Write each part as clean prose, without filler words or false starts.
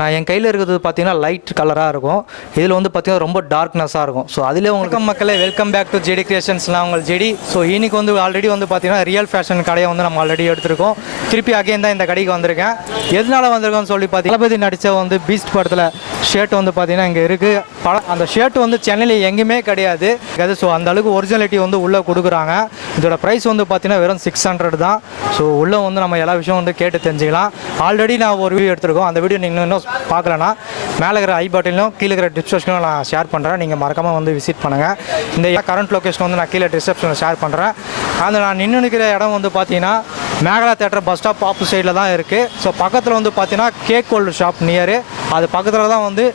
நான் என் கையில் இருக்கிறது பார்த்தீங்கன்னா லைட் கலராக இருக்கும். இதில் வந்து பார்த்தீங்கன்னா ரொம்ப டார்க்னஸாக இருக்கும். ஸோ அதிலே உங்களுக்கு மக்களே வெல்கம் பேக் டு ஜெடி கிரியேஷன்ஸ்லாம் உங்கள் ஜெடி. ஸோ இன்னைக்கு வந்து ஆல்ரெடி வந்து பார்த்தீங்கன்னா ரியல் ஃபேஷன் கடையை வந்து நம்ம ஆல்ரெடி எடுத்திருக்கோம். திருப்பி அகைன் தான் இந்த கடைக்கு வந்திருக்கேன். எதனால வந்திருக்கோம்னு சொல்லி பார்த்தீங்கன்னா தளபதி நடித்த வந்து பீஸ்ட் படத்தில் ஷர்ட் வந்து பார்த்தீங்கன்னா இங்கே இருக்குது. அந்த ஷர்ட் வந்து சென்னையில் எங்கேயுமே கிடையாது. ஸோ அந்த அளவுக்கு ஒரிஜினாலிட்டி வந்து உள்ளே கொடுக்குறாங்க. இதோட ப்ரைஸ் வந்து பார்த்தீங்கன்னா வெறும் 600 தான். ஸோ உள்ளே வந்து நம்ம எல்லா விஷயம் வந்து கேட்டு தெரிஞ்சுக்கலாம். ஆல்ரெடி நான் ஒரு வீடியோ எடுத்திருக்கோம். அந்த வீடியோ இன்னும் பார்க்கலன்னா மேலே இருக்கிற ஐ பட்டன்லையும் கீழே இருக்கிற டிஸ்கிரிப்ஷனும் நான் ஷேர் பண்ணுறேன். நீங்கள் மறக்காமல் வந்து விசிட் பண்ணுங்கள். இந்த கரண்ட் லொக்கேஷன் வந்து நான் கீழே டிஸ்கிரிப்ஷனில் ஷேர் பண்ணுறேன். அந்த நான் நின்று நிற்கிற இடம் வந்து பார்த்தீங்கன்னா மேகலா தேட்டர் பஸ் ஸ்டாப் ஆப்பு சைடில் தான் இருக்குது. ஸோ பக்கத்தில் வந்து பார்த்தீங்கன்னா கேக் கோல்டு ஷாப் நியரு, அது பக்கத்தில் தான் வந்து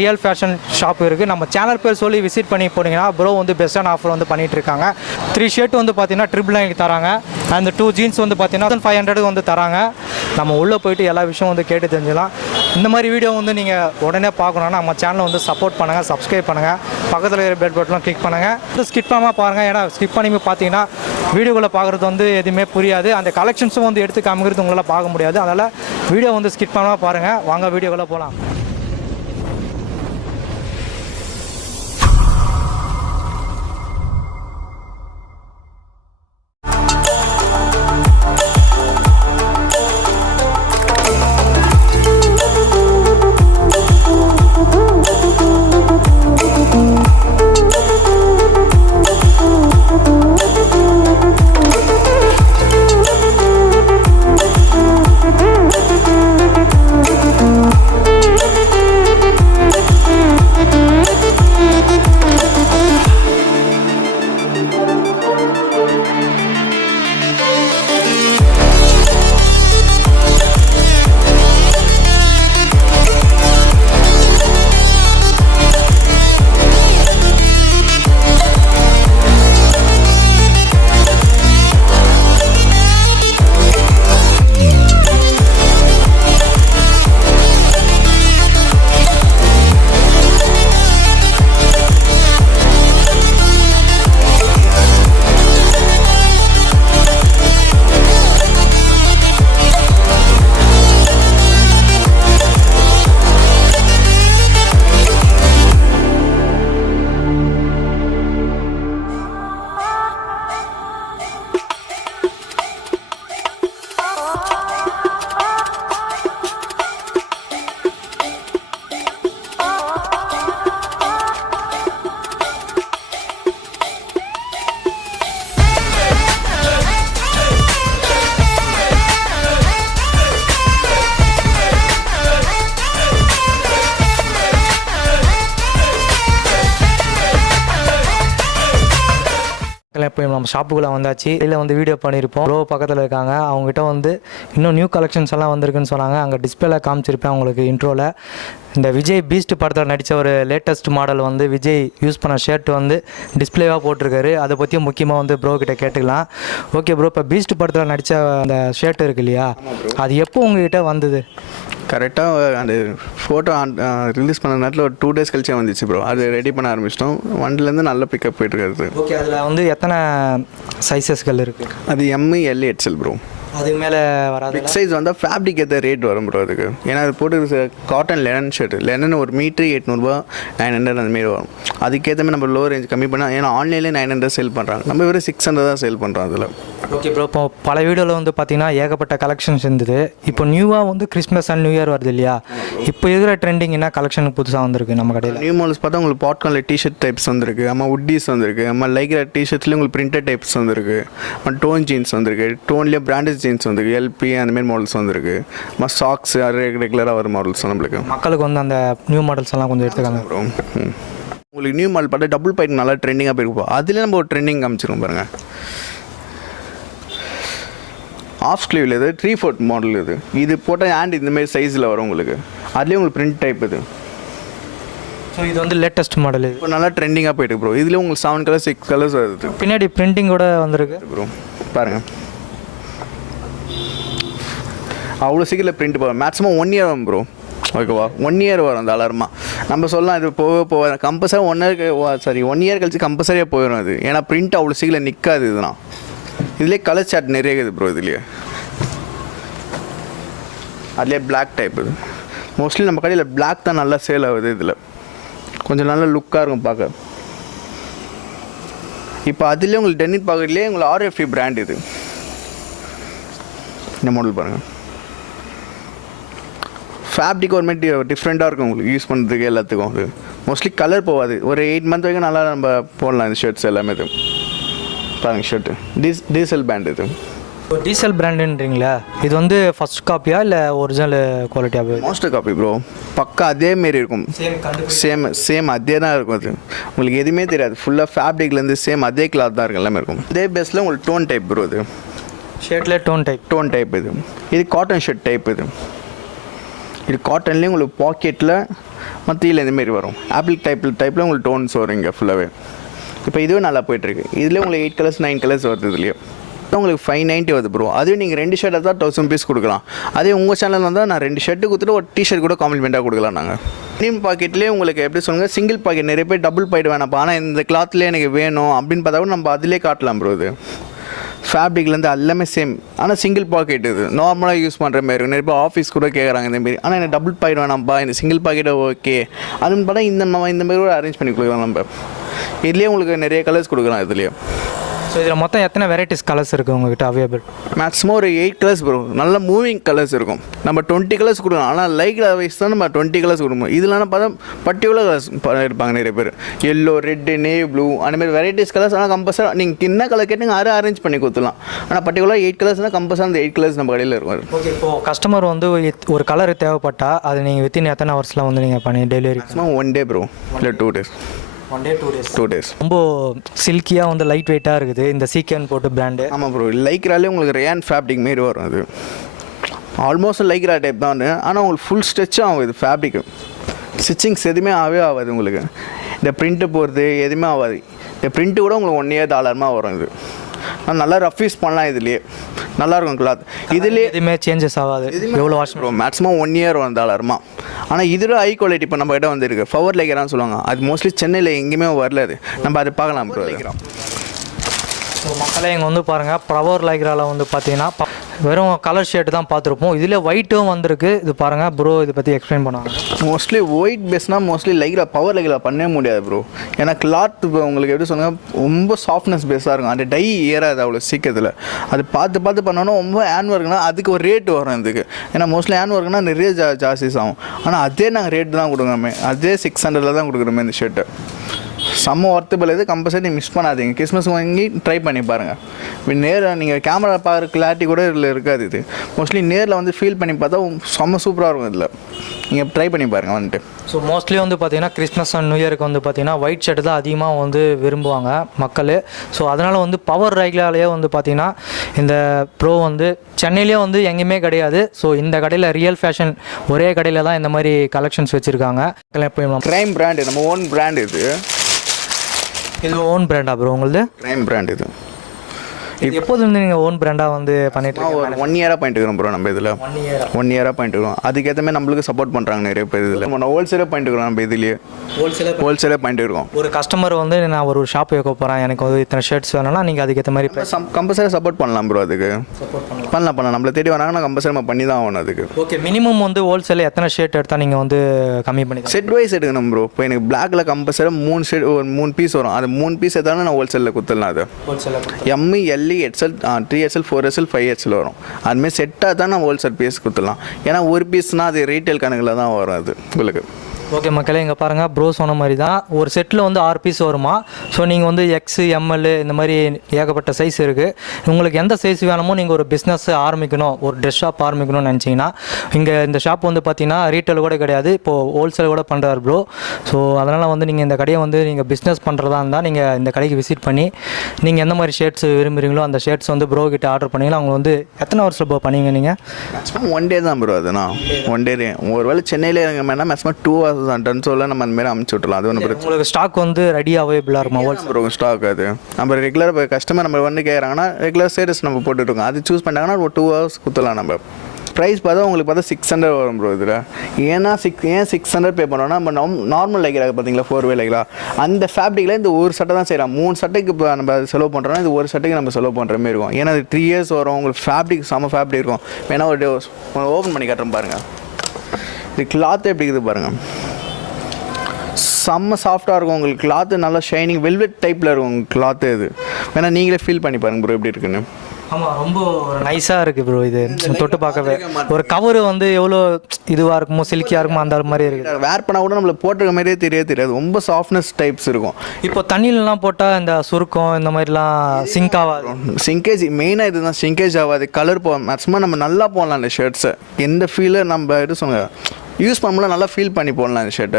ரியல் ஃபேஷன் ஷாப் இருக்குது. நம்ம சேனல் பேர் சொல்லி விசிட் பண்ணி போனீங்கன்னா ப்ரோ வந்து பெஸ்ட்டான ஆஃபர் வந்து பண்ணிகிட்டு இருக்காங்க. 3 ஷர்ட் வந்து பார்த்தீங்கன்னா 999 தராங்க. அந்த 2 ஜீன்ஸ் வந்து பார்த்தீங்கன்னா 1500 வந்து தராங்க. நம்ம உள்ளே போயிட்டு எல்லா விஷயம் வந்து கேட்டு தெரிஞ்சுக்கலாம். இந்த மாதிரி வீடியோ வந்து நீங்கள் உடனே பார்க்கணுன்னா நம்ம சேனலை வந்து சப்போர்ட் பண்ணுங்கள், சப்ஸ்கிரைப் பண்ணுங்கள், பக்கத்தில் இருக்கிற பெல் பட்டனும் கிளிக் பண்ணுங்கள். இது ஸ்கிப் பண்ணாமல் பாருங்கள். ஏன்னா ஸ்கிப் பண்ணி பார்த்தீங்கன்னா வீடியோக்குள்ளே பார்க்குறது வந்து எதுவுமே புரியாது. அந்த கலெக்ஷன்ஸும் வந்து எடுத்து காமிக்கிறது உங்களால் பார்க்க முடியாது. அதனால் வீடியோ வந்து ஸ்கிப் பண்ணாமல் பாருங்கள். வாங்க வீடியோக்குள்ளே போகலாம். இப்போ நம்ம ஷாப்புக்குள்ளே வந்தாச்சு. இதில் வந்து வீடியோ பண்ணியிருப்போம். ப்ரோ பக்கத்தில் இருக்காங்க. அவங்ககிட்ட வந்து இன்னும் நியூ கலெக்ஷன்ஸ் எல்லாம் வந்திருக்குன்னு சொன்னாங்க. அங்கே டிஸ்பிளேல காமிச்சிருப்பேன் உங்களுக்கு இன்ட்ரோவில். இந்த விஜய் பீஸ்ட் படத்தில் நடித்த ஒரு லேட்டஸ்ட் மாடல் வந்து விஜய் யூஸ் பண்ண ஷர்ட் வந்து டிஸ்பிளேவாக போட்டிருக்காரு. அதை பற்றியும் முக்கியமாக வந்து ப்ரோ கிட்ட கேட்டுக்கலாம். ஓகே ப்ரோ, இப்போ பீஸ்ட் படத்தில் நடித்த அந்த ஷர்ட் இருக்கு இல்லையா, அது எப்போ உங்ககிட்ட வந்தது? கரெக்டாக அந்த ஃபோட்டோ ரிலீஸ் பண்ண நேரத்தில் ஒரு 2 days கழிச்சே வந்துச்சு ப்ரோ. அது ரெடி பண்ண ஆரம்பிச்சிட்டோம். வண்டிலேருந்து நல்ல பிக்கப் போயிட்டுருக்காது. ஓகே, அதில் வந்து எத்தனை சைஸஸ்கள் இருக்குது? அது எம்இ எல்இ எக்ஸ்எல் ப்ரோ. அதுக்கு மேலே வராது. பிக் சைஸ் வந்தால் ஃபேப்ரிக் ஏற்ற ரேட் வரும் ப்ரோ அதுக்கு. ஏன்னா அது போட்டு காட்டன் லெனன் ஷர்ட், லெனன் ஒரு மீட்ரு 800 900 அந்தமாரி வரும். அதுக்கேற்ற மாதிரி நம்ம லோ ரேஞ்ச் கம்மி பண்ணால், ஏன்னா ஆன்லைன்லேயே 900 சேல் பண்ணுறாங்க, நம்ம வெறும் 600 தான் சேல் பண்ணுறோம் அதில். ஓகே ப்ரோ, இப்போ பல வீடியோவில் வந்து பார்த்தீங்கன்னா ஏகப்பட்ட கலெக்ஷன்ஸ் இருந்தது. இப்போ நியூவாக வந்து கிறிஸ்மஸ் அண்ட் நியூ இயர் வருது இல்லையா, இப்போ இருக்கிற ட்ரெண்டிங் என்ன கலெக்ஷன் புதுசாக வந்திருக்கு நம்ம கடையில்? நியூ மாடல்ஸ் பார்த்தா உங்களுக்கு பாட்கார்னில் டிஷர்ட் டைப்ஸ் வந்துருக்கு, நம்ம உட்டீஸ் வந்துருக்கு, நம்ம லைக்கிற டிஷர்ட்லேயும் உங்களுக்கு பிரிண்டட் டைப்ஸ் வந்துருக்கு, நம்ம டோன் ஜீன்ஸ் வந்துருக்கு, டோன்லேயே பிராண்டட் ஜீன்ஸ் வந்துருக்கு, எல்பி அந்தமாரி மாடல்ஸ் வந்துருக்கு, நம்ம சாக்ஸ் ரெகுலராக வர மாடல்ஸ் நம்மளுக்கு. மக்களுக்கு வந்து அந்த நியூ மாடல்ஸ் எல்லாம் கொஞ்சம் எடுத்துக்காங்க ப்ரோ. உங்களுக்கு நியூ மாடல் பார்த்தா டபுள் பைட் நல்லா ட்ரெண்டிங்காக போயிருப்போம். அதில் நம்ம ஒரு ட்ரெண்டிங் காமிச்சிருக்கோம் பாருங்கள். ஆஃப் ஸ்லீவில் இது 3/4 மாடல். இது போட்டால் ஹேண்ட் இந்தமாரி சைஸில் வரும் உங்களுக்கு. அதுலேயும் உங்களுக்கு பிரிண்ட் டைப் இது. ஸோ இது வந்து லேட்டஸ்ட் மாடல். இப்போ நல்லா ட்ரெண்டிங்காக போயிட்டு ப்ரோ. இதுலேயும் உங்களுக்கு 7 கலர்ஸ் 6 கலர்ஸ் வருது. பின்னாடி பிரிண்டிங்கோட வந்திருக்கு ப்ரோ. பாருங்கள், அவ்வளோ சீக்கிரம் பிரிண்ட் போகும். மேக்ஸிமம் 1 year வரும் ப்ரோ. ஓகேவா, 1 year வரும் அந்த அலாரமாக. நம்ம சொல்லலாம் இது போக கம்பல்சரி 1 year கழிச்சு கம்பல்சரியாக போயிடும் அது. ஏன்னா பிரிண்ட் அவ்வளோ சீக்கிரம் நிற்காது. இதுதான் இதுலேயே கலர் சார்ட் நிறைய இருக்குது ப்ரோ. இதுலேயே அதுலேயே பிளாக் டைப் இது மோஸ்ட்லி நம்ம கடையில் பிளாக் தான் நல்லா சேல் ஆகுது. இதில் கொஞ்சம் நல்ல லுக்காக இருக்கும் பார்க்க. இப்போ அதுலேயே உங்களுக்கு டென்னிட் பாக்கெட்லேயே உங்களுக்கு RFP பிராண்ட் இது. இந்த மாடல் பாருங்கள். ஃபேப்ரிக் ஒரு மாதிரி டிஃப்ரெண்ட்டாக இருக்கும் உங்களுக்கு யூஸ் பண்ணுறதுக்கு எல்லாத்துக்கும். அது மோஸ்ட்லி கலர் போகாது. ஒரு 8 மந்த் வரைக்கும் நல்லா நம்ம போடலாம் இந்த ஷர்ட்ஸ் எல்லாமே. இது பாருங்கள் ஷர்ட்டு டீசல் பிராண்ட் இது. டீசல் பிராண்டுன்றீங்களா? இது வந்து ஃபர்ஸ்ட் காப்பியா இல்லை ஒரிஜினல் குவாலிட்டியாக? Master copy bro. பக்கா அதேமாரி இருக்கும். சேம் அதே தான் இருக்கும். அது உங்களுக்கு எதுவுமே தெரியாது. ஃபுல்லாக ஃபேப்ரிக்லேருந்து சேம் அதே கிளாத் தான் இருக்கும். எல்லாமே இருக்கும். அதே பேஸில் உங்களுக்கு டோன் டைப் ப்ரோ. இது ஷர்ட்டில் டோன் டைப் இது காட்டன் ஷர்ட் டைப். இது காட்டன்லேயும் உங்களுக்கு பாக்கெட்டில் மத்தியில் இந்தமாரி வரும். ஆப்பிள் டைப்பில் உங்களுக்கு டோன்ஸ் வரும் இங்கே ஃபுல்லாகவே. இப்போ இதுவே நல்லா போயிட்டுருக்கு. இதில் உங்களுக்கு 8 கலர்ஸ் 9 கலர்ஸ் வருது. இதுலேயே உங்களுக்கு 590 வருது ப்ரோ. அதுவே நீங்கள் 2 ஷர்ட் தான் 1000 பீஸ் கொடுக்கலாம். அதே உங்கள் சேனலில் வந்தால் நான் 2 ஷர்ட்டு கொடுத்துட்டு ஒரு டிஷர்ட் கூட காம்ப்ளிமெண்ட்டாக கொடுக்கலாம். நாங்கள் மினிமம் பாக்கெட்லேயே உங்களுக்கு எப்படி சொல்லுங்கள், சிங்கிள் பாக்கெட். நிறைய பேர் டபுள் பாக்கெட் வேணாப்பா, ஆனால் இந்த கிளாத்லேயே எனக்கு வேணும் அப்படின்னு பார்த்தா கூட நம்ம அதிலே காட்டலாம் ப்ரோ. இது ஃபேப்ரிக்லேருந்து எல்லாமே சேம், ஆனால் சிங்கிள் பாக்கெட். இது நார்மலாக யூஸ் பண்ணுற மாதிரி இருக்கும். நிறைய பேர் ஆஃபீஸ் கூட கேட்குறாங்க இந்தமாரி. ஆனால் எனக்கு டபுள் பாக்கெட் வேணாம்ப்பா, இந்த சிங்கிள் பாக்கெட்டை ஓகே அதுன்னு பார்த்தா இந்தமாதிரி கூட அரேஞ்ச் பண்ணி கொடுக்கலாம் நம்ம. இதுலேயே உங்களுக்கு நிறைய கலர்ஸ் கொடுக்கலாம். இதுலேயே ஸோ இதில் மொத்தம் எத்தனை வெரைட்டிஸ் கலர்ஸ் இருக்குது உங்கள்கிட்ட அவைலபிள்? மேக்ஸிமம் ஒரு 8 கலர்ஸ் வரும். நல்ல மூவிங் கலர்ஸ் இருக்கும். நம்ம 20 கலர்ஸ் கொடுக்கலாம். ஆனால் லைக் வைஸ் தான் நம்ம 20 கலர்ஸ் கொடுப்போம். இதெல்லாம் பார்த்தா பர்டிகுலர் கலர்ஸ் இருப்பாங்க நிறைய பேர். எல்லோ, ரெட்டு, நேவி ப்ளூ அந்தமாதிரி வெரைட்டிஸ் கலர்ஸ். ஆனால் கம்பல்சரி நீங்கள் என்ன கலர் கேட்டுங்க அதை அரேஞ்ச் பண்ணி கொடுத்துலாம். ஆனால் பர்டிகுலர் 8 கலர்ஸ்னால் கம்பல்சரி அந்த 8 கலர்ஸ் நம்ம கடையில் இருக்கும். ஓகே, இப்போது கஸ்டமர் வந்து ஒரு கலர் தேவைப்பட்டால் அது நீங்கள் வித்தின் எத்தனை ஹவர்ஸில் வந்து நீங்கள் பண்ணி டெலிவரி? மேக்ஸிமம் 1 டே ப்ரோ, இல்லை 2 டேஸ். 2 டேஸ். ரொம்ப சில்கியாக வந்து லைட் வெயிட்டாக இருக்குது இந்த சீக்கன் போட்டு பிராண்டு. ஆமாம் ப்ரோ. லைக்ராலே உங்களுக்கு ரேன் ஃபேப்ரிக் மாரி வரும். அது ஆல்மோஸ்ட் லைக்ரா டைப் தான். ஆனால் உங்களுக்கு ஃபுல் ஸ்ட்ரெச் ஆகும். இது ஃபேப்ரிக்கு ஸ்டிச்சிங்ஸ் எதுவுமே ஆகாது உங்களுக்கு. இந்த பிரிண்ட்டு போகிறது எதுவுமே ஆகாது. இந்த பிரிண்ட்டு கூட உங்களுக்கு 1 இயர் தாராளமாக வரும். இது நல்லா ரஃப் யூஸ் பண்ணலாம். இதுலேயே நல்லாயிருக்கும் கிளாத். இதுலேயே எதுவுமே சேஞ்சஸ் ஆகாது. எவ்வளோ வாஷ் ப்ரோ? மேக்ஸிமம் 1 இயர் வரும் தாராளமாக. ஆனால் இதில் ஹை குவாலிட்டி இப்போ நம்ம கிட்ட வந்துருக்கு. பவர் லைக்ரான்னு சொல்லுவாங்க. அது மோஸ்ட்லி சென்னையில் எங்கேயுமே வரல. அது நம்ம அதை பார்க்கலாம் ப்ரோ. லைக்ரா ஸோ மக்களே இங்கே வந்து பாருங்கள், பவர் லைக்ராவில் வந்து பார்த்தீங்கன்னா வெறும் கலர் ஷர்ட் தான் பார்த்துருப்போம். இதில் ஒயிட்டும் வந்திருக்கு. இது பாருங்கள் ப்ரோ, இதை பற்றி எக்ஸ்பிளைன் பண்ணுவாங்க. மோஸ்ட்லி ஒயிட் பேஸ்னால் மோஸ்ட்லி லைக்ரா பவர் லைக்ரா பண்ணவே முடியாது ப்ரோ. ஏன்னா கிளாத் இப்போ உங்களுக்கு எப்படி சொல்லுங்கள், ரொம்ப சாஃப்ட்னஸ் பேஸாக இருக்கும். அந்த டை ஏறாது அவ்வளோ சீக்கிரத்தில். அது பார்த்து பண்ணோன்னா ரொம்ப ஹேண்ட் ஒர்க்னா அதுக்கு ஒரு ரேட் வரும் இதுக்கு. ஏன்னா மோஸ்ட்லி ஹேண்ட் ஒர்க்னா நிறைய ஜாஸ்திஸ் ஆகும். ஆனால் அதே நாங்கள் ரேட்டு தான் கொடுக்குறோமே. அதே 600 தான் கொடுக்குறோமே இந்த ஷர்ட்டை. செம்ம ஒர்த்தபிள். இது கம்பல்சரி மிஸ் பண்ணாதீங்க. கிறிஸ்மஸ் வாங்கி ட்ரை பண்ணி பாருங்கள். இப்போ நேரில் நீங்கள் கேமரா பார்க்குற கிளாரிட்டி கூட இதில் இருக்காது. இது மோஸ்ட்லி நேரில் வந்து ஃபீல் பண்ணி பார்த்தா செம்ம சூப்பராக இருக்கும். இதில் நீங்கள் ட்ரை பண்ணி பாருங்கள் வந்துட்டு. ஸோ மோஸ்ட்லி வந்து பார்த்தீங்கன்னா கிறிஸ்மஸ் அண்ட் நியூ இயருக்கு வந்து பார்த்தீங்கன்னா ஒயிட் ஷர்ட் தான் அதிகமாக வந்து விரும்புவாங்க மக்கள். ஸோ அதனால் வந்து பவர் ரைக்லாலேயே வந்து பார்த்தீங்கன்னா இந்த ப்ரோ வந்து சென்னையிலே வந்து எங்கேயுமே கிடையாது. ஸோ இந்த கடையில் ரியல் ஃபேஷன் ஒரே கடையில் தான் இந்த மாதிரி கலெக்ஷன்ஸ் வச்சுருக்காங்க. க்ரைம் பிராண்டு, நம்ம ஓன் பிராண்ட். இது ஓன் பிராண்டா ப்ரோ உங்களது? Crime brand. இது எப்போதுலேருந்து நீங்கள் ஓன் பிராண்டாக வந்து பண்ணிட்டு ஒரு 1 இயராக பண்ணிட்டு இருக்கிறோம் ப்ரோ. நம்ம இதில் 1 இயராக பண்ணிட்டு இருக்கோம். அதுக்கேற்ற மாதிரி நம்மளுக்கு சப்போர்ட் பண்ணுறாங்க நிறைய பேர். இதில் நம்ம ஹோல்சேலாக பண்ணிட்டு இருக்கிறோம். நம்ம இதுலேயே ஹோல்சேலாக பண்ணிட்டு இருக்கோம். ஒரு கஸ்டமர் வந்து நான் ஒரு ஷாப் வைக்க போகிறேன், எனக்கு வந்து இத்தனை ஷர்ட்ஸ் வேணும்னா நீங்கள் அதுக்கேற்ற மாதிரி கம்பல்சரி சப்போர்ட் பண்ணலாம் ப்ரோ. அதுக்கு பண்ணலாம் நம்மளை தேடி வராங்கன்னா கம்பல்சரி நம்ம பண்ணி தான் ஆகணும். அதுக்கு ஓகே, மினிமம் வந்து ஹோல்சேலில் எத்தனை ஷர்ட் எடுத்தால் நீங்கள் வந்து கம்மி பண்ணி செட் வைஸ் எடுக்கணும் ப்ரோ. இப்போ எனக்கு பிளாக்ல கம்பல்சரி 3 ஷர்ட் ஒரு 3 பீஸ் வரும். அது 3 பீஸ் எடுத்தாலும் நான் ஹோல்சேலில் கொடுத்துடலாம். அது Emmy, எல்இ, XL, 3XL, 4XL, 5XL வரும். அதுமாதிரி செட்டாக தான் நான் ஹோல்சேல் பீஸ் கொடுத்துடலாம். ஏன்னா ஒரு பீஸ்னால் அது ரீட்டைல் கணக்கில் தான் வரும் அது உங்களுக்கு. ஓகே மக்களே, இங்கே பாருங்கள் ப்ரோ சொன்ன மாதிரி தான் ஒரு செட்டில் வந்து 6 பீஸ் வருமா. ஸோ நீங்கள் வந்து எக்ஸு, எம்எல் இந்த மாதிரி ஏகப்பட்ட சைஸ் இருக்குது. உங்களுக்கு எந்த சைஸ் வேணுமோ நீங்கள் ஒரு பிஸ்னஸ் ஆரம்பிக்கணும், ஒரு ட்ரெஸ் ஷாப் ஆரம்பிக்கணும்னு நினச்சிங்கன்னா இங்கே இந்த ஷாப் வந்து பார்த்தீங்கன்னா ரீட்டைல் கூட கிடையாது, இப்போது ஹோல்சேல் கூட பண்ணுறாரு ப்ரோ. ஸோ அதனால் வந்து நீங்கள் இந்த கடையை வந்து நீங்கள் பிஸ்னஸ் பண்ணுறதா இருந்தால் நீங்கள் இந்த கடைக்கு விசிட் பண்ணி நீங்கள் எந்த மாதிரி ஷர்ட்ஸ் விரும்புகிறீங்களோ அந்த ஷர்ட்ஸ் வந்து ப்ரோ கிட்ட ஆர்டர் பண்ணிங்கன்னா அவங்க வந்து எத்தனை ஹவர்ஸில் ப்ரோ பண்ணுவீங்க நீங்கள்? மேக்ஸிமம் 1 டே தான் ப்ரோ. அதுனா 1 டே. ஒரு வேளை சென்னையில் இறங்க மேலே மேக்ஸிமம் 2 hours டன்ஸோவில் நம்ம அந்த மாதிரி அமுச்சு விட்டுலாம். அது ஒன்று பிரச்சனை. உங்களுக்கு ஸ்டாக் வந்து ரெடி அவைலபிளாக இருக்கும் ப்ரோ. ஸ்டாக் அது நம்ம ரெகுலர் இப்போ கஸ்டமர் நம்ம வந்து கேட்குறாங்கன்னா ரெகுலர் ஸ்டேட்டஸ் நம்ம போட்டுருக்கோம். அது சூஸ் பண்ணாங்கன்னா ஒரு 2 hours கொடுத்துலாம். நம்ம ப்ரைஸ் பார்த்தா உங்களுக்கு பார்த்தா 600 வரும் ப்ரோ. இதில் ஏன்னா 600 பே பண்ணோன்னா நம்ம நார்மல் லைக்ராக பார்த்தீங்களா 4-way லைக்ரா அந்த ஃபேப்ரிக்கில் இந்த ஒரு சட்டை தான் செய்கிறோம். 3 சட்டைக்கு இப்போ நம்ம செலவு பண்ணுறோன்னா இது ஒரு சட்டைக்கு நம்ம செலவு பண்ணுற மாதிரி இருக்கும். ஏன்னா அது 3 years வரும். உங்களுக்கு ஃபேப்ரிக் செம்ம ஃபேப்ரிக் இருக்கும். வேணா ஒரு ஓப்பன் பண்ணி காட்டுறோம் பாருங்கள். இது கிளாத்து எப்படி இருக்குது பாருங்கள், செம்ம சாஃப்டாக இருக்கும் உங்களுக்கு. கிளாத்து நல்லா ஷைனிங் வெல்வெட் டைப்பில் இருக்கும் உங்களுக்கு கிளாத்து. இது வேணா நீங்களே ஃபீல் பண்ணி பாருங்க ப்ரோ எப்படி இருக்குன்னு. ஆமாம், ரொம்ப நைஸாக இருக்குது ப்ரோ. இது தொட்டு பார்க்கவே ஒரு கவரு வந்து எவ்வளோ இதுவாக இருக்குமோ சில்கியாக இருக்குமோ அந்த மாதிரி இருக்குது. வேர் பண்ணால் கூட நம்மளை போட்டிருக்க மாதிரியே தெரியாது. ரொம்ப சாஃப்ட்னஸ் டைப்ஸ் இருக்கும். இப்போ தண்ணியிலலாம் போட்டால் இந்த சுருக்கம் இந்த மாதிரிலாம் சிங்க் ஆகாது. சிங்கேஜ் மெயினாக இதுதான், சிங்கேஜ் ஆகாது. கலர் மேக்ஸிமம் நம்ம நல்லா போடலாம் அந்த ஷர்ட்ஸை. எந்த ஃபீலை நம்ம இது சொல்லுங்க யூஸ் பண்ணும்போது நல்லா ஃபீல் பண்ணி போடலாம் அந்த ஷர்ட்.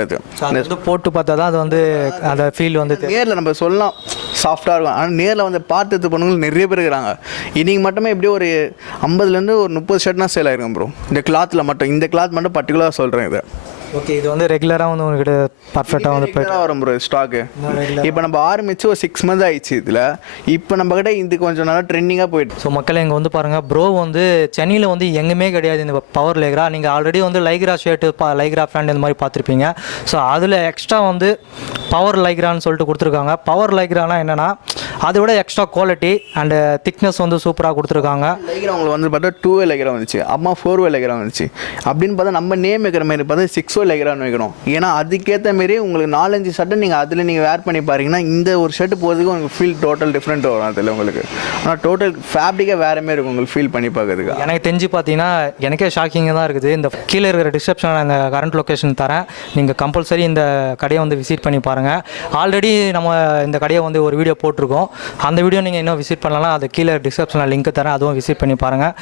அது போட்டு பார்த்தா தான் அது வந்து அந்த ஃபீல் வந்து நேரில் நம்ம சொல்லலாம் சாஃப்டாக இருக்கும். ஆனால் நேரில் வந்து பார்த்து பொண்ணுங்கள் நிறைய பேர் இருக்கிறாங்க. இன்றைக்கி மட்டுமே எப்படியும் ஒரு 50லேருந்து ஒரு 30 ஷர்ட்னா சேல் ஆகிருக்கும் ப்ரோ. இந்த கிளாத்தில் மட்டும், இந்த கிளாத் மட்டும் பர்டிகுலராக சொல்கிறேன் இதை. ஓகே, இது வந்து ரெகுலராக வந்து உங்ககிட்ட பர்ஃபெக்டாக வந்து போய்ட்டு வரும் ப்ரோ ஸ்டாக்கு. இப்போ நம்ம ஆரம்பிச்சு ஒரு 6 மந்த் ஆயிடுச்சு இதில். இப்போ நம்ம கிட்ட இது கொஞ்சம் நல்லா ட்ரெண்டிங்காக போயிட்டு. ஸோ மக்கள் இங்கே வந்து பாருங்கள், ப்ரோ வந்து சென்னையில் வந்து எங்கேயுமே கிடையாது இந்த பவர் லைக்ரா. நீங்கள் ஆல்ரெடி வந்து லைக்ரா ஷர்ட்டு லைக்ரா பேண்ட் இந்த மாதிரி பார்த்துருப்பீங்க. ஸோ அதில் எக்ஸ்ட்ரா வந்து பவர் லைக்ரான்னு சொல்லிட்டு கொடுத்துருக்காங்க. பவர் லைக்ரானா என்னென்னா அதை விட எக்ஸ்ட்ரா குவாலிட்டி அண்டு திக்னஸ் வந்து சூப்பராக கொடுத்துருக்காங்க. லைக்ரா உங்களுக்கு வந்து பார்த்தா 2-வே லைக்ரா வந்துச்சு, அம்மா 4-வே லைக்ரா வந்துச்சு. அப்படின்னு பார்த்தா நம்ம நேம் வைக்கிற மாதிரி பார்த்தா 6-வே லைக்ரான்னு வைக்கணும். ஏன்னா அதுக்கேற்ற மாரி உங்களுக்கு 4-5 ஷர்ட்டு நீங்கள் அதில் நீங்கள் வேர் பண்ணி பாருங்கன்னா இந்த ஒரு ஷர்ட்டு போகிறதுக்கு உங்களுக்கு ஃபீல் டோட்டல் டிஃப்ரெண்ட் வரும் அதில் உங்களுக்கு. ஆனால் டோட்டல் ஃபேப்ரிக்காக வேறு மாரி இருக்கும் உங்களுக்கு ஃபீல் பண்ணி பார்க்கறதுக்கு. எனக்கு தெரிஞ்சு பார்த்தீங்கன்னா எனக்கே ஷாக்கிங்காக தான் இருக்குது. இந்த கீழே இருக்கிற டிஸ்கிரிப்ஷனில் அந்த கரண்ட் லொக்கேஷன் தரேன், நீங்கள் கம்பல்சரி இந்த கடையை வந்து விசிட் பண்ணி பாருங்கள். ஆல்ரெடி நம்ம இந்த கடையை வந்து ஒரு வீடியோ போட்டிருக்கோம். அந்த வீடியோ நீங்கள் இன்னும் விசிட் பண்ணலாம், அது கீழே டிஸ்கிரிப்ஷனில் லிங்க் தரேன், அதுவும் விசிட் பண்ணி பாருங்கள்.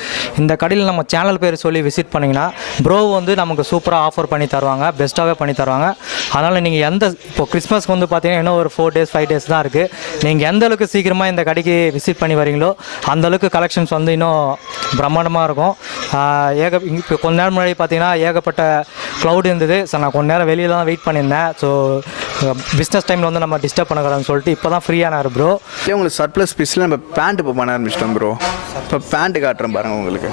இந்த கடையில் நம்ம சேனல் பேர் சொல்லி விசிட் பண்ணிங்கன்னா ப்ரோ வந்து நமக்கு சூப்பராக ஆஃபர் பண்ணி தருவாங்க, பெஸ்ட்டாகவே பண்ணி தருவாங்க. அதனால் நீங்கள் இப்போ கிறிஸ்மஸ்க்கு வந்து பார்த்தீங்கன்னா இன்னும் ஒரு 4 days 5 days தான் இருக்குது. நீங்கள் எந்த அளவுக்கு சீக்கிரமாக இந்த கடைக்கு விசிட் பண்ணி வரீங்களோ அந்தளவுக்கு கலெக்ஷன்ஸ் வந்து இன்னும் பிரம்மாண்டமாக இருக்கும். இப்போ கொஞ்ச நேரம் முன்னாடி பார்த்தீங்கன்னா ஏகப்பட்ட க்ளவுட் இருந்தது. ஸோ நான் கொஞ்ச நேரம் வெளியில் தான் வெயிட் பண்ணியிருந்தேன். ஸோ பிஸ்னஸ் டைமில் வந்து நம்ம டிஸ்டர்ப் பண்ணக்கூடாதுன்னு சொல்லிட்டு இப்போ தான் ஃப்ரீயானார் ப்ரோ. உங்களுக்கு சர்ப்ளஸ் பீஸில் நம்ம பேண்ட் இப்போ பண்ண ஆரம்பிச்சிட்டோம் ப்ரோ. இப்போ பேண்ட்டு காட்டுறேன் பாருங்கள் உங்களுக்கு.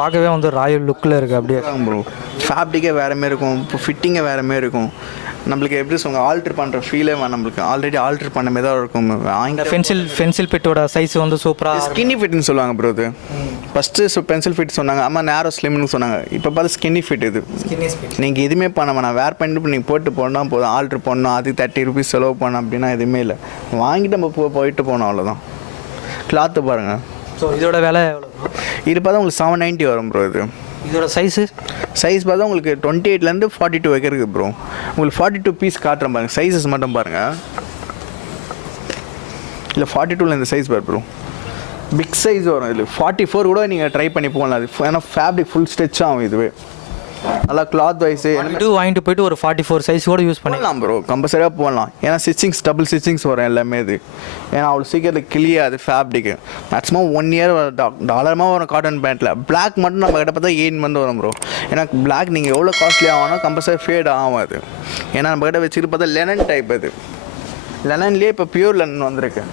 பார்க்கவே வந்து ராயல் லுக்கில் இருக்குது அப்படியே ப்ரோ. ஃபேப்ரிக்கே வேறு மாரி இருக்கும், இப்போ ஃபிட்டிங்கே வேறு மாரி இருக்கும். நம்மளுக்கு எப்படி சொல்லுங்கள் ஆல்ட்ரு பண்ணுற ஃபீலே நம்மளுக்கு ஆல்ரெடி ஆல்ட்ரு பண்ண மாதிரி தான் இருக்கும். இந்த பென்சில் ஃபிட்டோட சைஸ் வந்து சூப்பராக ஸ்கின்னி ஃபிட்னு சொல்லுவாங்க ப்ரோ. இது ஃபஸ்ட்டு பென்சில் ஃபிட் சொன்னாங்க, ஆமாம் நேரோ ஸ்லிம்னு சொன்னாங்க. இப்போ பார்த்து ஸ்கின்னி ஃபிட். இது நீங்கள் எதுவுமே பண்ண வேணாம், வேர் பண்ணிட்டு நீங்கள் போட்டு போனால் போதும். ஆல்ட்ரு பண்ணணும் அதுக்கு 30 rupees செலவு பண்ணோம் அப்படின்னா எதுவுமே இல்லை, வாங்கிட்டு நம்ம போயிட்டு போனோம் அவ்வளோதான். கிளாத்து பாருங்கள். ஸோ இதோட விலை எவ்வளோ? இது பார்த்தா உங்களுக்கு 790 வரும் ப்ரோ. இதோட சைஸ் பார்த்தா உங்களுக்கு 28லேருந்து 42 வரைக்கும் இருக்குது ப்ரோ. உங்களுக்கு 42 பீஸ் காட்டுறேன் பாருங்கள், சைஸஸ் மட்டும் பாருங்கள். இல்லை 42ல் இந்த சைஸ் பாரு ப்ரோ, பிக் சைஸ் வரும். இதில் 44 கூட நீங்கள் ட்ரை பண்ணி போகலாம். அது ஏன்னா ஃபேப்ரிக் ஃபுல் ஸ்ட்ரெச் ஆகும். இதுவே நல்லா கிளாத் வைஸு வாங்கிட்டு போயிட்டு ஒரு 44 சைஸ் கூட யூஸ் பண்ணலாம் ப்ரோ. கம்பல்சரியாக போடலாம். ஏன்னா டபுள் ஸ்டிச்சிங்ஸ் வரும் எல்லாமே. இது ஏன்னா அவ்வளோ சீக்கிரத்தில் கிளியாது ஃபேப்ரிக்கு. மேக்ஸிமம் 1 year டாலரமாக வரும் காட்டன் பேண்ட்டில். பிளாக் மட்டும் நம்ம கிட்ட பார்த்தா 8 month வரும் ப்ரோ. ஏன்னா பிளாக் நீங்கள் எவ்வளோ காஸ்ட்லி ஆகணும் கம்பல்சரி ஃபேட் ஆகும் அது. ஏன்னா நம்ம கிட்ட வச்சுட்டு பார்த்தா லெனன் டைப். அது லெனன்லேயே இப்போ பியூர் லெனன் வந்திருக்கு.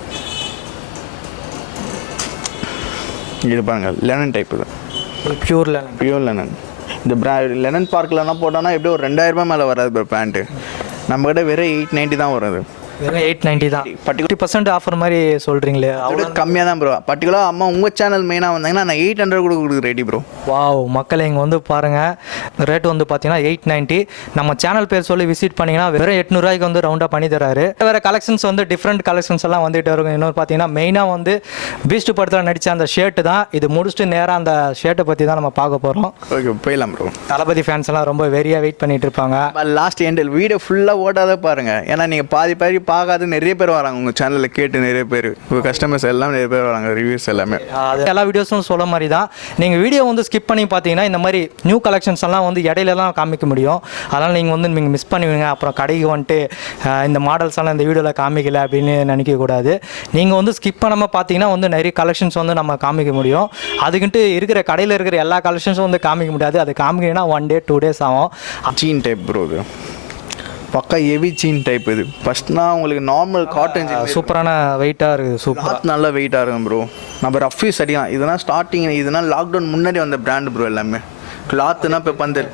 இது பாருங்கள் லெனன் டைப். இது பியூர் லெனன். இந்த லெனன் பார்க்கலன்னா போட்டோன்னா எப்படியும் ஒரு 2000 ரூபாய் மேலே வராது ப்ரோ பேண்ட்டு. நம்மக்கிட்ட வெறும் 890 தான் வருது. வெறும் 890 தான். 50% ஆஃபர் மாதிரி சொல்கிறீங்களே, அவ்வளோ கம்மியாக தான் ப்ரோ. பர்டிகுலர் அம்மா உங்கள் சேனல் மெயினாக வந்தாங்கன்னா நான் 800 கூட கொடுக்குறது ரெடி ப்ரோ. வாவ் மக்களை இங்கே வந்து பாருங்கள், ரேட் வந்து பார்த்தீங்கன்னா 890. நம்ம சேனல் பேர் சொல்லி விசிட் பண்ணிங்கன்னா வெறும் 800 ரூபாய்க்கு வந்து ரவுண்டாக பண்ணி தராரு. வேறு கலெக்ஷன்ஸ் வந்து டிஃப்ரெண்ட் கலெக்ஷன்ஸ் எல்லாம் வந்துகிட்டு இருக்கும். இன்னொரு பார்த்தீங்கன்னா மெயினாக வந்து பீஸ்ட் படத்தில் நடித்த அந்த ஷர்ட்டு தான். இது முடிச்சுட்டு நேராக அந்த ஷர்ட்டை பற்றி தான் நம்ம பார்க்க போகிறோம். ஓகே போயிடலாம் ப்ரோ. தளபதி ஃபேன்ஸ் எல்லாம் ரொம்ப வெறியாக வெயிட் பண்ணிட்டு இருப்பாங்க. லாஸ்ட் எண்டில் வீடியோ ஃபுல்லாக ஓட்டாத பாருங்கள். ஏன்னா நீங்கள் பாதி பார்க்காத நிறைய பேர் வராங்க உங்கள் சேனலில் கேட்டு. நிறைய பேர் உங்கள் கஸ்டமர்ஸ் எல்லாம் நிறைய பேர் வராங்க, ரிவ்யூஸ் எல்லாமே. எல்லா வீடியோஸும் சொல்ல மாதிரி தான். நீங்கள் வீடியோ வந்து ஸ்கிப் பண்ணி பார்த்தீங்கன்னா இந்த மாதிரி நியூ கலெக்ஷன்ஸ் எல்லாம் வந்து இடையிலலாம் காமிக்க முடியும். அதனால் நீங்கள் மிஸ் பண்ணுவீங்க. அப்புறம் கடைக்கு வந்துட்டு இந்த மாடல்ஸ் எல்லாம் இந்த வீடியோவில் காமிக்கல அப்படின்னு நினைக்கக்கூடாது. நீங்கள் வந்து ஸ்கிப் பண்ணாமல் பார்த்தீங்கன்னா வந்து நிறைய கலெக்ஷன்ஸ் வந்து நம்ம காமிக்க முடியும். அதுக்கிட்டு இருக்கிற கடையில் இருக்கிற எல்லா கலெக்ஷன்ஸும் வந்து காமிக்க முடியாது. அது காமிக்கணும்னா 1 day 2 days ஆகும். Jean type bro. இது பக்கா ஹெவி ஜீன் டைப். இது ஃபஸ்ட்னா உங்களுக்கு நார்மல் காட்டன் சூப்பரான வெயிட்டாக இருக்குது. சூப்பர் நல்ல வெயிட்டாக இருக்கும் ப்ரோ. நம்ம ரஃப் யூஸ் அடிக்கலாம். இதெல்லாம் ஸ்டார்டிங், இதெல்லாம் லாக்டவுன் முன்னாடி வந்த பிராண்டு ப்ரோ எல்லாமே. கிளாத்துனா இப்போ பந்தல்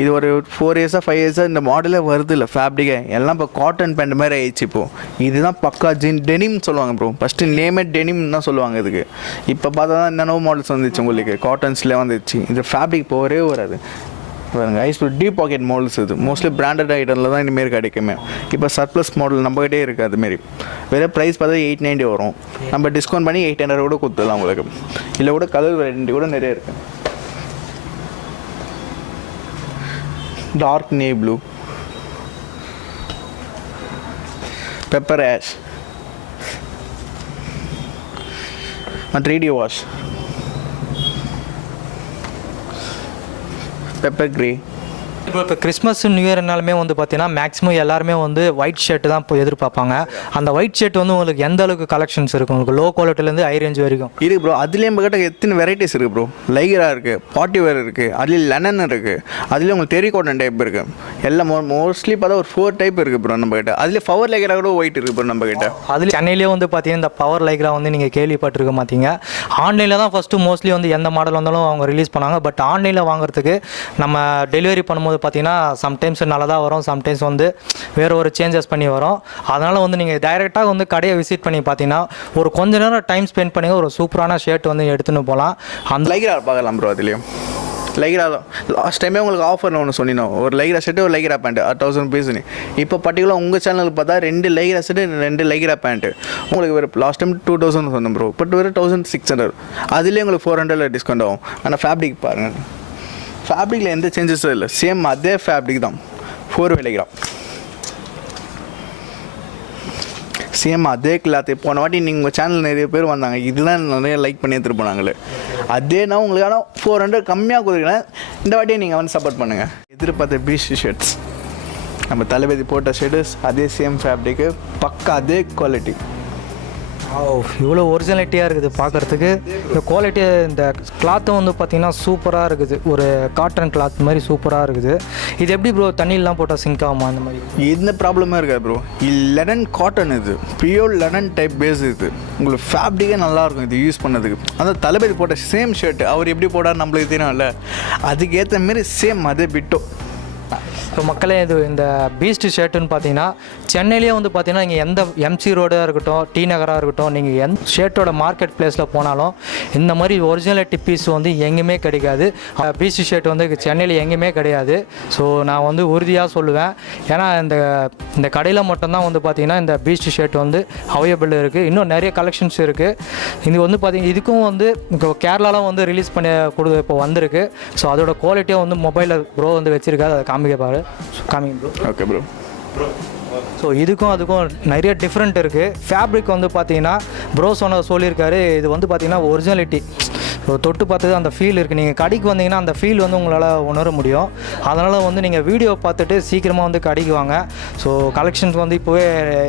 இது ஒரு 4 இயர்ஸாக 5 இயர்ஸாக இந்த மாடலே வருது இல்லை ஃபேப்ரிக்கே எல்லாம் இப்போ காட்டன் பேண்ட் மாதிரி ஆயிடுச்சு இப்போது. இதுதான் பக்கா டெனிம் சொல்லுவாங்க ப்ரோ. ஃபஸ்ட்டு நேமே டெனிம் தான் சொல்லுவாங்க இதுக்கு. இப்போ பார்த்தா தான் என்னென்னவோ மாடல்ஸ் வந்துச்சு உங்களுக்கு, காட்டன்ஸ்லேயே வந்துச்சு. இது ஃபேப்ரிக் போகவே வராது பாருங்க. ஐஸ்புல் டீப் பாக்கெட் மாடல்ஸ் இது மோஸ்ட்லி பிராண்டட் ஐட்டமில் தான் இந்தமாரி கிடைக்குமே. இப்போ சர்ப்ளஸ் மாடல் நம்மகிட்டே இருக்குது அதுமாரி. வேறு ப்ரைஸ் பார்த்தா 890 வரும். நம்ம டிஸ்கவுண்ட் பண்ணி 800 கூட கொடுத்துடலாம் உங்களுக்கு. இல்லை கூட கலர் வெரைட்டி கூட நிறைய இருக்குது. Dark navy blue, pepper ash, 3D wash, pepper grey. இப்போ கிறிஸ்மஸ் நியூ இயர்னாலுமே வந்து பார்த்தீங்கன்னா மேக்ஸிமம் எல்லாருமே வந்து ஒயிட் ஷர்ட் தான் இப்போ எதிர்பார்ப்பாங்க. அந்த ஒயிட் ஷர்ட் வந்து உங்களுக்கு எந்த அளவுக்கு கலெக்ஷன்ஸ் இருக்குது? உங்களுக்கு லோ குவாலிட்டிலேருந்து ஹை ரேஞ்ச் வரைக்கும் இருக்குது ப்ரோ. அதுலேயும் நம்ம கிட்ட எத்தனை வெரைட்டிஸ் இருக்குது ப்ரோ. லைக்ரா இருக்குது, பார்ட்டி வேர் இருக்குது, அதுலேயும் லெனன் இருக்குது, அதுலேயும் உங்களுக்கு டெரிகாட்டன் டைப் இருக்குது. எல்லாம் மோஸ்ட்லி பார்த்தா ஒரு 4 டைப் இருக்குது ப்ரோ நம்ம கிட்ட. அதுலேயே பவர் லைக்ரா கூட ஒயிட் இருக்குது ப்ரோ நம்ம கிட்ட. அதில் சென்னையிலேயே வந்து பார்த்தீங்கன்னா இந்த பவர் லைக்ரா வந்து நீங்கள் கேள்விப்பட்டிருக்க மாட்டீங்க. ஆன்லைனில் தான் ஃபஸ்ட்டு மோஸ்ட்லி வந்து எந்த மாடல் வந்தாலும் அவங்க ரிலீஸ் பண்ணாங்க. பட் ஆன்லைனில் வாங்குறதுக்கு நம்ம டெலிவரி பண்ணும்போது பார்த்தீங்கன்னா சம்டைம்ஸ் நல்லா தான் வரும், சம்டைம்ஸ் வந்து வேறு ஒரு சேஞ்சஸ் பண்ணி வரும். அதனால் வந்து நீங்கள் டைரெக்டாக வந்து கடையை விசிட் பண்ணி பார்த்தீங்கன்னா ஒரு கொஞ்ச நேரம் டைம் ஸ்பெண்ட் பண்ணி ஒரு சூப்பரான ஷர்ட் வந்து எடுத்துன்னு போகலாம். அந்த லைக்ரா பார்க்கலாம் ப்ரோ. அதுலேயும் லைக்ரா தான் லாஸ்ட் டைமே உங்களுக்கு ஆஃபர் ஒன்று சொன்னினோம். ஒரு லைக்ரா செட்டு ஒரு லைக்ரா பேண்ட்டு 1000 பீஸ்னு. இப்போ பர்டிகுலர் உங்கள் சேனலுக்கு பார்த்தா 2 லைக்ரா செட்டு 2 லைக்ரா பேண்ட்டு உங்களுக்கு வேறு லாஸ்ட் டைம் 2000 சொன்னோம் ப்ரோ. பட் வேறு 1600. அதுலேயே உங்களுக்கு 400 டிஸ்கவுண்ட் ஆகும். ஆனால் ஃபேப்ரிக் பாருங்கள், ஃபேப்ரிக்கில் எந்த சேஞ்சஸும் இல்லை. சேம் அதே ஃபேப்ரிக் தான். 4 லைக்ரா சேம் அதே கிளாத்து. போன வாட்டி நீங்கள் உங்கள் சேனல் நிறைய பேர் வந்தாங்க, இதெல்லாம் நிறைய லைக் பண்ணி எடுத்துகிட்டு போனாங்களே. அதே நான் உங்களுக்கு ஆனால் 400 கம்மியாக கொடுக்குறேன். இந்த வாட்டியை நீங்கள் வந்து சப்போர்ட் பண்ணுங்கள். எதிர்பார்த்த பீச் ஷர்ட்ஸ் நம்ம தளபதி போட்ட ஷர்ட்ஸ் அதே சேம் ஃபேப்ரிக்கு, பக்கா அதே குவாலிட்டி. இவ்வளோ ஒரிஜினாலிட்டியாக இருக்குது பார்க்குறதுக்கு. இந்த குவாலிட்டி இந்த கிளாத்தும் வந்து பார்த்திங்கன்னா சூப்பராக இருக்குது. ஒரு காட்டன் கிளாத் மாதிரி சூப்பராக இருக்குது. இது எப்படி ப்ரோ தண்ணியெலாம் போட்டால் சிங்க் ஆகுமா? அந்த மாதிரி எந்த ப்ராப்ளமே இருக்காது ப்ரோ. லெனன் காட்டன், இது பியூர் லெனன் டைப் பேஸ். இது உங்களுக்கு ஃபேப்ரிக்கே நல்லாயிருக்கும் இது யூஸ் பண்ணதுக்கு. அந்த தளபதி போட்ட சேம் ஷர்ட் அவர் எப்படி போட்டார் நம்மளுக்கு தெரியும்ல, அதுக்கேற்ற மாரி சேம் அதே பிட்டோ. இப்போ மக்களே இது இந்த பீஸ்ட் ஷர்ட்டுன்னு பார்த்தீங்கன்னா சென்னையிலேயே வந்து பார்த்தீங்கன்னா நீங்கள் எந்த எம்சி ரோடாக இருக்கட்டும், டி நகராக இருக்கட்டும், நீங்கள் எந்த ஷர்ட்டோட மார்க்கெட் பிளேஸில் போனாலும் இந்த மாதிரி ஒரிஜினாலிட்டி பீஸ் வந்து எங்கேயுமே கிடைக்காது. பீஸ்ட் ஷர்ட் வந்து சென்னையில் எங்கேயுமே கிடையாது. ஸோ நான் வந்து உறுதியாக சொல்லுவேன். ஏன்னா இந்த கடையில் மட்டும்தான் வந்து பார்த்திங்கன்னா இந்த பீஸ்ட் ஷர்ட் வந்து அவைலபிள் இருக்குது. இன்னும் நிறைய கலெக்ஷன்ஸ் இருக்குது. இது வந்து பார்த்திங்கன்னா இதுக்கும் வந்து இப்போ கேரளாவில் வந்து ரிலீஸ் பண்ணி இப்போ வந்திருக்கு. ஸோ அதோட குவாலிட்டியை வந்து மொபைலில் ப்ரோ வந்து வச்சுருக்காரு, அதை காமிக்க பாரு. காமிங்க ப்ரோ. Okay bro. ஸோ இதுக்கும் அதுக்கும் நிறைய டிஃப்ரெண்ட் இருக்குது. ஃபேப்ரிக் வந்து பார்த்தீங்கன்னா ப்ரோ சொல்லியிருக்காரு, இது வந்து பார்த்தீங்கன்னா ஒரிஜினாலிட்டி. ஸோ தொட்டு பார்த்தது அந்த ஃபீல் இருக்குது. நீங்கள் கடைக்கு வந்தீங்கன்னா அந்த ஃபீல் வந்து உங்களால் உணர முடியும். அதனால் வந்து நீங்கள் வீடியோ பார்த்துட்டு சீக்கிரமாக வந்து கடைக்கு வாங்க. ஸோ கலெக்ஷன்ஸ் வந்து இப்போவே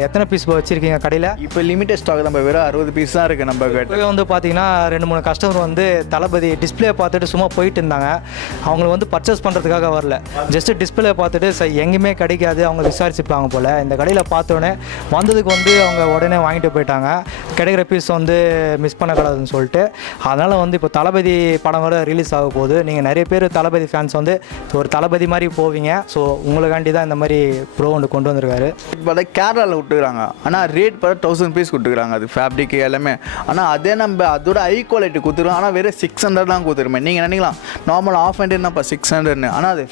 எத்தனை பீஸ் வச்சுருக்கீங்க கடையில்? இப்போ லிமிட்டட் ஸ்டாக் நம்ம வெறும் 60 பீஸ் தான் இருக்குது நம்ம கிட்ட. இப்போவே வந்து பார்த்தீங்கன்னா 2-3 கஸ்டமர் வந்து தளபதி டிஸ்பிளே பார்த்துட்டு சும்மா போயிட்டு இருந்தாங்க. அவங்களுக்கு வந்து பர்ச்சேஸ் பண்ணுறதுக்காக வரல, ஜஸ்ட்டு டிஸ்பிளே பார்த்துட்டு எங்கேயுமே கிடைக்காது அவங்க விசாரிச்சுப்பாங்க போல். இந்த கடையில் பார்த்தோன்னே வந்ததுக்கு வந்து அவங்க உடனே வாங்கிட்டு போயிட்டாங்க. கிடைக்கிற பீஸ் வந்து மிஸ் பண்ணக்கூடாதுன்னு சொல்லிட்டு. அதனால் வந்து இப்போ தளபதி படம் கூட ரிலீஸ் ஆக போகுது. நீங்கள் நிறைய பேர் தளபதி ஃபேன்ஸ் வந்து ஒரு தளபதி மாதிரி போவீங்க. ஸோ உங்களுக்காண்டி தான் இந்த மாதிரி ப்ரோ ஒன்று கொண்டு வந்திருக்காரு. பார்த்தா கேரளாவில் விட்டுக்கிறாங்க, ஆனால் ரேட் பார்த்தா 1000 பீஸ் கொடுத்துக்கிறாங்க. அது ஃபேப்ரிக் எல்லாமே. ஆனால் அதே நம்ம அதோட ஹை குவாலிட்டி கொடுத்துருவோம். ஆனால் வெறும் 600 தான் கொடுத்துருமே. நீங்கள் நினைக்கலாம் நார்மல் ஆஃப் ஹண்ட்ரட் தான் இப்போ 600ன்னு. ஆனால் அது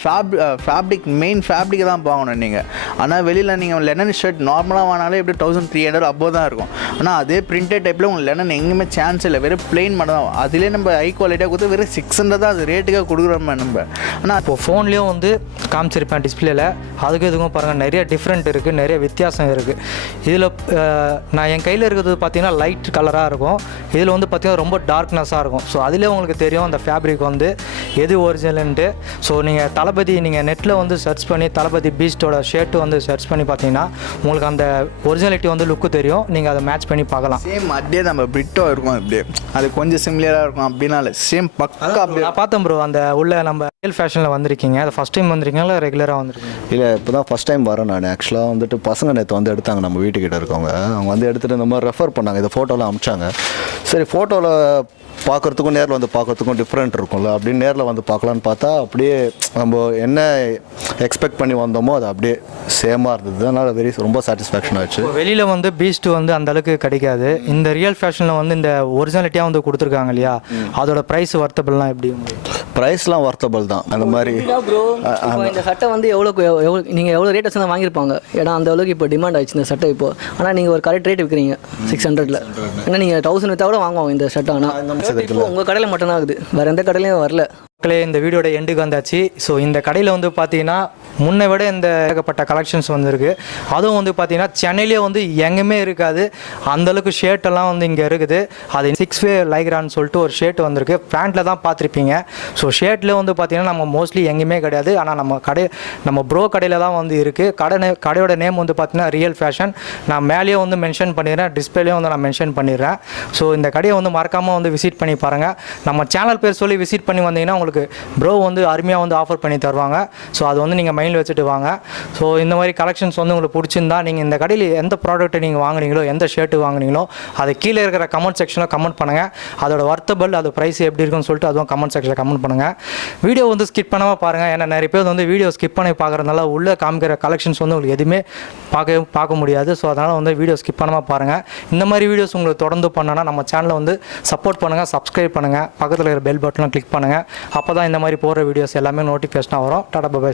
ஃபேப்ரிக் மெயின் ஃபேப்ரிக் தான் பார்க்கணும் நீங்கள். ஆனால் வெளியில் நீங்கள் லெனன் ஷர்ட் நார்மலாக வாங்கினாலே எப்படி 1300 அப்போ தான் இருக்கும். ஆனால் அதே பிரிண்டட் டைப்பில் உங்களுக்கு லெனன் எங்கேயுமே சான்ஸ் இல்லை. வெறும் பிளெயின் மட்டும் தான். அதிலே நம்ம ஹை குவாலிட்டியாக கொடுத்து வெறும் 600 தான் அது ரேட்டுக்காக கொடுக்குறோம் நம்ம. ஆனால் இப்போ ஃபோன்லேயும் வந்து காமிச்சிருப்பேன் டிஸ்பிளேல. அதுக்கு எதுக்கும் பாருங்கள் நிறைய டிஃப்ரெண்ட் இருக்குது, நிறைய வித்தியாசம் இருக்குது. இதில் நான் என் கையில் இருக்கிறது பார்த்தீங்கன்னா லைட் கலராக இருக்கும். இதில் வந்து பார்த்தீங்கன்னா ரொம்ப டார்க்னஸாக இருக்கும். ஸோ அதிலே உங்களுக்கு தெரியும் அந்த ஃபேப்ரிக் வந்து எது ஒரிஜினல்ன்ட்டு. ஸோ நீங்கள் தளபதி நீங்கள் நெட்டில் வந்து சர்ச் பண்ணி தளபதி பீஸ்டோட ஷர்ட்டு வந்து சர்ச் பண்ணி பார்த்தீங்கன்னா உங்களுக்கு அந்த ஒரிஜினாலிட்டி வந்து லுக்கு தெரியும். நீங்கள் அதை மேட்ச் பண்ணி பார்க்கலாம். சேம் அப்படியே நம்ம பிரிட்டோ இருக்கும். அப்படியே அது கொஞ்சம் சிமிலராக இருக்கும். அப்படின்னால சேம் பக்கா. நான் பார்த்தேன் ப்ரோ, அந்த உள்ள நம்ம ரியல் ஃபேஷனில் வந்திருக்கீங்க. அதை ஃபஸ்ட் டைம் வந்திருக்கீங்களா ரெகுலராக வந்திருக்கீங்க? இல்லை, இப்போ தான் ஃபஸ்ட் டைம் வரேன் நான். ஆக்சுவலாக வந்துட்டு பசங்க நேற்று வந்து எடுத்தாங்க நம்ம வீட்டுக்கிட்ட இருக்கவங்க. அவங்க வந்து எடுத்துகிட்டு இந்த மாதிரி ரெஃபர் பண்ணாங்க. இந்த ஃபோட்டோலாம் அமிச்சாங்க. சரி ஃபோட்டோவில் பார்க்குறதுக்கும் நேரில் வந்து பார்க்குறதுக்கும் டிஃப்ரெண்ட் இருக்கும்ல, அப்படின்னு நேரில் வந்து பார்க்கலான்னு பார்த்தா அப்படியே நம்ம என்ன எக்ஸ்பெக்ட் பண்ணி வந்தோமோ அது அப்படியே சேமாக இருந்தது. அதனால் ரொம்ப சாட்டிஸ்ஃபேக்ஷன் ஆச்சு. வெளியில் வந்து பீஸ்ட் வந்து அந்த அளவுக்கு கிடைக்காது. இந்த ரியல் ஃபேஷனில் வந்து இந்த ஒரிஜினாலிட்டியாக வந்து கொடுத்துருக்காங்க இல்லையா, அதோட ப்ரைஸ் வர்த்தபிள்லாம் எப்படி? ப்ரைஸ்லாம் வர்த்தபிள் தான். அந்த மாதிரி ப்ரோ இந்த சட்டை வந்து எவ்வளோ நீங்கள் எவ்வளோ ரேட் வச்சு தான் வாங்கியிருப்பாங்க, ஏன்னா அந்த அளவுக்கு இப்போ டிமாண்ட் ஆயிடுச்சு இந்த சட்டை இப்போ. ஆனால் நீங்கள் ஒரு கரெக்ட் ரேட் விற்கிறீங்க 600ல், ஏன்னா நீங்கள் 1000 விற்றா கூட வாங்குவாங்க இந்த சட்டை. ஆனால் இப்போ உங்கள் கடையில் மட்டும்தான் ஆகுது, வேறு எந்த கடையிலையும் வரல. இந்த வீடியோட எண்டுக்கு வந்தாச்சு. ஸோ இந்த கடையில் வந்து பார்த்தீங்கன்னா முன்னை விட இந்த ஏகப்பட்ட கலெக்ஷன்ஸ் வந்துருக்கு. அதுவும் வந்து பார்த்தீங்கன்னா சென்னையிலே வந்து எங்கேயுமே இருக்காது அந்தளவுக்கு ஷர்ட்டெல்லாம் வந்து இங்கே இருக்குது. அது 6-way லைக்ரான்னு சொல்லிட்டு ஒரு ஷர்ட் வந்திருக்கு, பேண்ட்டில் தான் பார்த்துருப்பீங்க. ஸோ ஷர்ட்டில் வந்து பார்த்தீங்கன்னா நம்ம மோஸ்ட்லி எங்கேயுமே கிடையாது, ஆனால் நம்ம ப்ரோ கடையில் தான் வந்து இருக்குது. கடையோட நேம் வந்து பார்த்தீங்கன்னா ரியல் ஃபேஷன். நான் மேலேயே வந்து மென்ஷன் பண்ணிடுறேன், டிஸ்பிளேலேயும் வந்து நான் மென்ஷன் பண்ணிடுறேன். ஸோ இந்த கடையை வந்து மறக்காமல் வந்து விசிட் பண்ணி பாருங்கள். நம்ம சேனல் பேர் சொல்லி விசிட் பண்ணி வந்தீங்கன்னா உங்களுக்கு ப்ரோ வந்து அருமையாக வந்து ஆஃபர் பண்ணி தருவாங்க. ஸோ அது வந்து நீங்கள் மைண்டில் வச்சுட்டு வாங்க. ஸோ இந்த மாதிரி கலெக்ஷன்ஸ் வந்து உங்களுக்கு பிடிச்சிருந்தா நீங்கள் இந்த கடையில் எந்த ப்ராடக்ட்டை நீங்கள் வாங்குனீங்களோ, எந்த ஷர்ட்டு வாங்குனீங்களோ அதை கீழே இருக்கிற கமெண்ட் செக்ஷனில் கமெண்ட் பண்ணுங்கள். அதோட வர்த்தபிள், அது ப்ரைஸ் எப்படி இருக்குன்னு சொல்லிட்டு அதுவும் கமெண்ட் செக்ஷனில் கமெண்ட் பண்ணுங்கள். வீடியோ வந்து ஸ்கிப் பண்ணாமல் பாருங்கள், ஏன்னா நிறைய பேர் வந்து வீடியோ ஸ்கிப் பண்ணி பார்க்குறதுனால உள்ளே காமிக்கிற கலெக்ஷன்ஸ் வந்து உங்களுக்கு எதுவுமே பார்க்க முடியாது. ஸோ அதனால் வந்து வீடியோ ஸ்கிப் பண்ணாமல் பாருங்கள். இந்த மாதிரி வீடியோஸ் உங்களுக்கு தொடர்ந்து பண்ணனா நம்ம சேனலை வந்து சப்போர்ட் பண்ணுங்கள், சப்ஸ்கிரைப் பண்ணுங்கள், பக்கத்தில் இருக்கிற பெல் பட்டனும் கிளிக் பண்ணுங்கள். அப்போ தான் இந்த மாதிரி போகிற வீடியோஸ் எல்லாமே நோட்டிஃபிகேஷனாக வரும். டாடா பை பை.